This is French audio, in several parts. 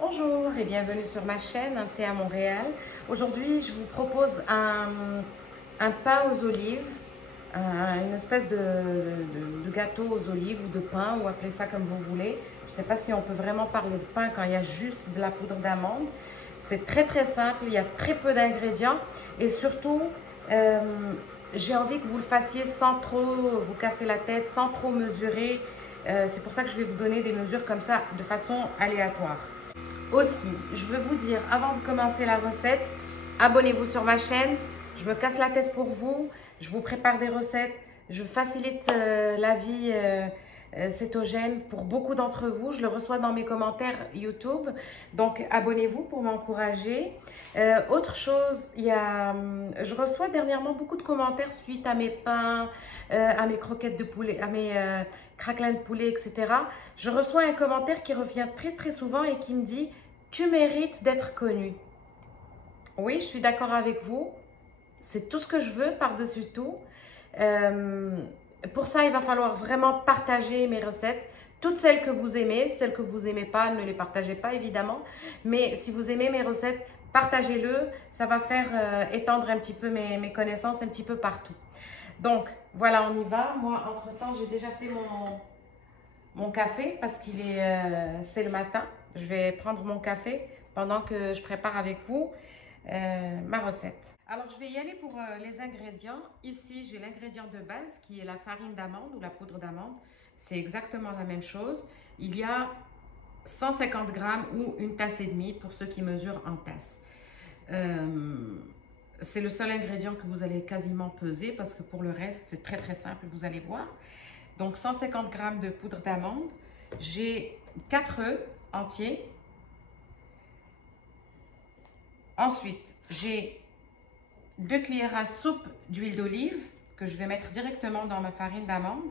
Bonjour et bienvenue sur ma chaîne Un thé à Montréal. Aujourd'hui, je vous propose un pain aux olives, une espèce de gâteau aux olives ou de pain, ou appelez ça comme vous voulez. Je ne sais pas si on peut vraiment parler de pain quand il y a juste de la poudre d'amande. C'est très très simple, il y a très peu d'ingrédients et surtout, euh, j'ai envie que vous le fassiez sans trop vous casser la tête, sans trop mesurer. C'est pour ça que je vais vous donner des mesures comme ça de façon aléatoire. Aussi, je veux vous dire, avant de commencer la recette, abonnez-vous sur ma chaîne. Je me casse la tête pour vous. Je vous prépare des recettes. Je facilite la vie cétogène pour beaucoup d'entre vous. Je le reçois dans mes commentaires YouTube. Donc, abonnez-vous pour m'encourager. Autre chose, je reçois dernièrement beaucoup de commentaires suite à mes pains, à mes croquettes de poulet, à mes craquelins de poulet, etc. Je reçois un commentaire qui revient très très souvent et qui me dit: tu mérites d'être connu. Oui, je suis d'accord avec vous. C'est tout ce que je veux par-dessus tout. Euh, pour ça, il va falloir vraiment partager mes recettes. Toutes celles que vous aimez, celles que vous n'aimez pas, ne les partagez pas évidemment. Mais si vous aimez mes recettes, partagez-le. Ça va faire étendre un petit peu mes connaissances un petit peu partout. Donc, voilà, on y va. Moi, entre-temps, j'ai déjà fait mon café parce c'est le matin. Je vais prendre mon café pendant que je prépare avec vous ma recette. Alors, je vais y aller pour les ingrédients. Ici, j'ai l'ingrédient de base qui est la farine d'amande ou la poudre d'amande. C'est exactement la même chose. Il y a 150 grammes ou une tasse et demie pour ceux qui mesurent en tasse. C'est le seul ingrédient que vous allez quasiment peser parce que pour le reste, c'est très très simple, vous allez voir. Donc 150 grammes de poudre d'amande. J'ai 4 œufs entiers. Ensuite, j'ai 2 cuillères à soupe d'huile d'olive que je vais mettre directement dans ma farine d'amande.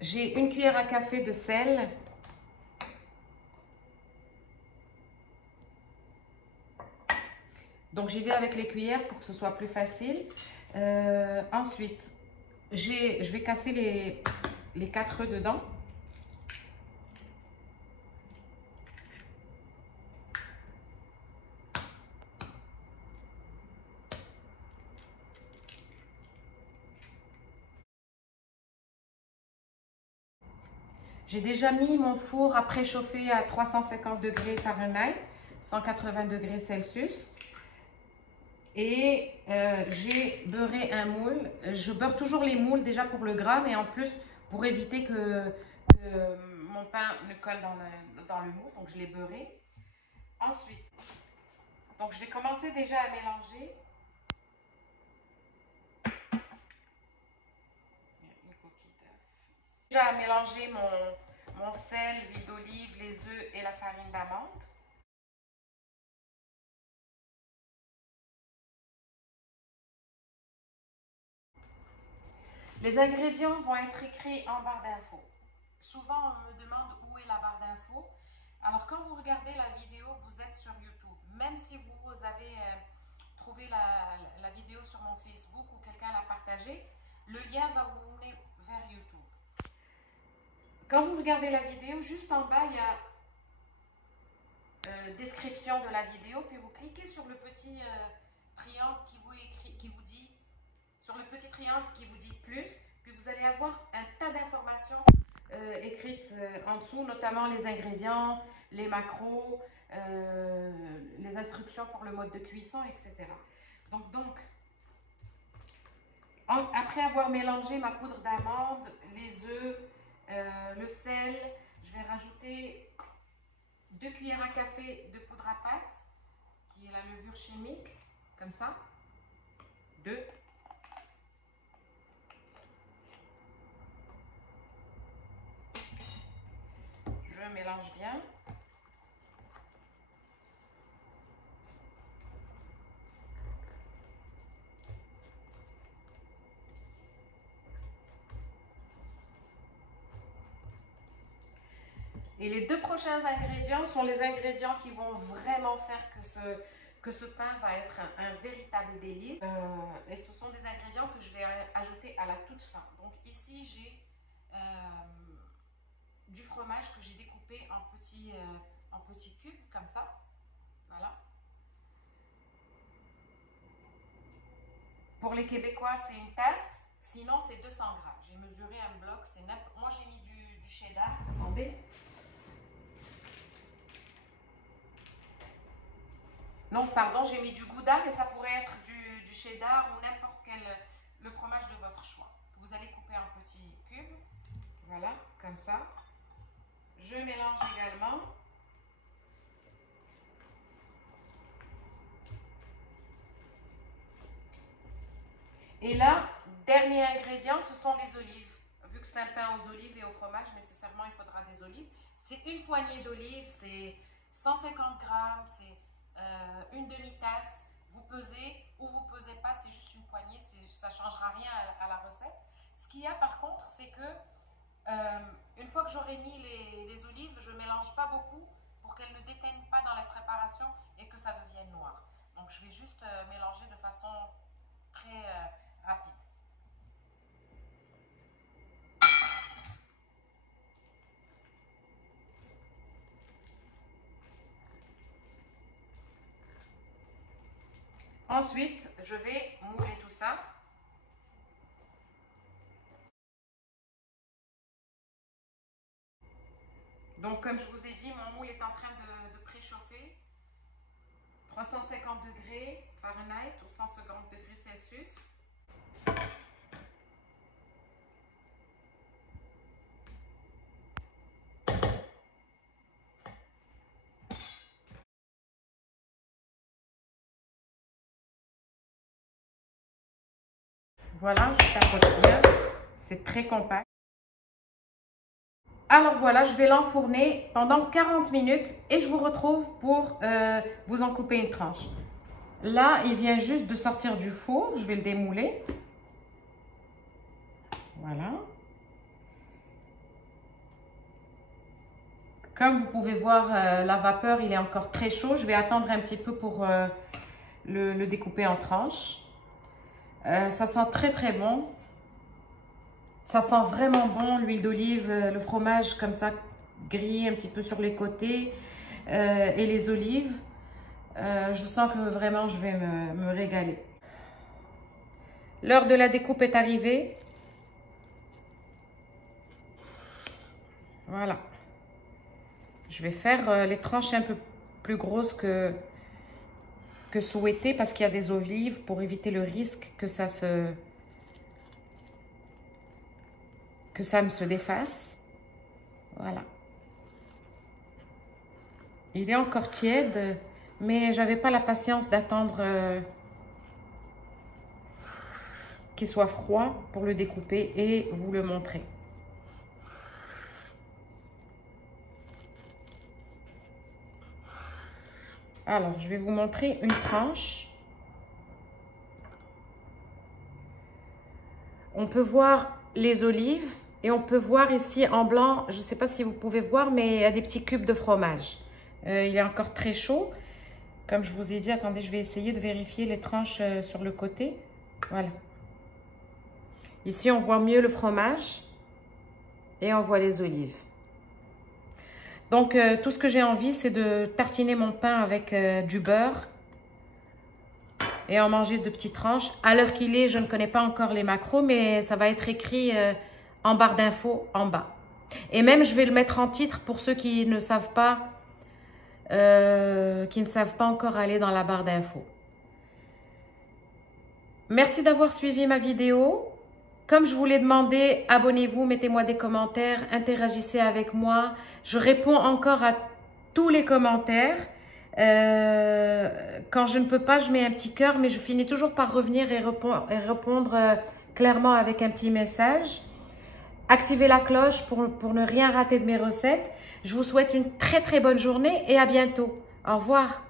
J'ai 1 cuillère à café de sel. Donc j'y vais avec les cuillères pour que ce soit plus facile. Ensuite, je vais casser les 4 œufs dedans. J'ai déjà mis mon four à préchauffer à 350 degrés Fahrenheit, 180 degrés Celsius. Et j'ai beurré un moule. Je beurre toujours les moules déjà pour le gras, mais en plus pour éviter que mon pain ne colle dans le moule. Donc je l'ai beurré. Ensuite, donc je vais commencer déjà à mélanger. Une coquille d'œuf. Déjà à mélanger mon sel, l'huile d'olive, les œufs et la farine d'amande. Les ingrédients vont être écrits en barre d'infos. Souvent, on me demande où est la barre d'infos. Alors, quand vous regardez la vidéo, vous êtes sur YouTube. Même si vous avez trouvé la vidéo sur mon Facebook ou quelqu'un l'a partagée, le lien va vous mener vers YouTube. Quand vous regardez la vidéo, juste en bas, il y a description de la vidéo, puis vous cliquez sur le petit triangle qui vous dit, sur le petit triangle qui vous dit plus, puis vous allez avoir un tas d'informations écrites en dessous, notamment les ingrédients, les macros, les instructions pour le mode de cuisson, etc. Après avoir mélangé ma poudre d'amande, les œufs, le sel, je vais rajouter 2 cuillères à café de poudre à pâte, qui est la levure chimique, comme ça. 2. Je mélange bien. Et les 2 prochains ingrédients sont les ingrédients qui vont vraiment faire que ce pain va être un véritable délice. Et ce sont des ingrédients que je vais ajouter à la toute fin. Donc ici, j'ai du fromage que j'ai découpé en petits cubes, comme ça. Voilà. Pour les Québécois, c'est une tasse. Sinon, c'est 200 grammes. J'ai mesuré un bloc. Moi, j'ai mis du cheddar. Attendez. Non, pardon, j'ai mis du Gouda, mais ça pourrait être du cheddar ou n'importe quel le fromage de votre choix. Vous allez couper en petits cubes. Voilà, comme ça. Je mélange également. Et là, dernier ingrédient, ce sont les olives. Vu que c'est un pain aux olives et au fromage, nécessairement, il faudra des olives. C'est une poignée d'olives, c'est 150 grammes, c'est une demi-tasse. Vous pesez ou vous pesez pas, c'est juste une poignée, ça ne changera rien à la recette. Ce qu'il y a par contre, c'est que une fois que j'aurai mis les olives, je ne mélange pas beaucoup pour qu'elles ne déteignent pas dans la préparation et que ça devienne noir. Donc je vais juste mélanger de façon très rapide. Ensuite, je vais mouler tout ça. Donc, comme je vous ai dit, mon moule est en train de préchauffer. 350 degrés Fahrenheit ou 150 degrés Celsius. Voilà, je tapote bien. C'est très compact. Alors voilà, je vais l'enfourner pendant 40 minutes et je vous retrouve pour vous en couper une tranche. Là, il vient juste de sortir du four. Je vais le démouler. Voilà. Comme vous pouvez voir, la vapeur, il est encore très chaud. Je vais attendre un petit peu pour le découper en tranches. Ça sent très très bon. Ça sent vraiment bon, l'huile d'olive, le fromage comme ça, grillé un petit peu sur les côtés et les olives. Je sens que vraiment je vais me régaler. L'heure de la découpe est arrivée. Voilà. Je vais faire les tranches un peu plus grosses que souhaité parce qu'il y a des olives pour éviter le risque que ça ne se défasse. Voilà. Il est encore tiède, mais j'avais pas la patience d'attendre qu'il soit froid pour le découper et vous le montrer. Alors, je vais vous montrer une tranche. On peut voir les olives et on peut voir ici en blanc, je ne sais pas si vous pouvez voir, mais il y a des petits cubes de fromage. Il est encore très chaud. Comme je vous ai dit, attendez, je vais essayer de vérifier les tranches sur le côté. Voilà. Ici, on voit mieux le fromage et on voit les olives. Donc, tout ce que j'ai envie, c'est de tartiner mon pain avec du beurre et en manger de petites tranches. À l'heure qu'il est, je ne connais pas encore les macros, mais ça va être écrit en barre d'infos en bas. Et même, je vais le mettre en titre pour ceux qui ne savent pas, encore aller dans la barre d'infos. Merci d'avoir suivi ma vidéo. Comme je vous l'ai demandé, abonnez-vous, mettez-moi des commentaires, interagissez avec moi. Je réponds encore à tous les commentaires. Quand je ne peux pas, je mets un petit cœur, mais je finis toujours par revenir et répondre clairement avec un petit message. Activez la cloche pour ne rien rater de mes recettes. Je vous souhaite une très très bonne journée et à bientôt. Au revoir.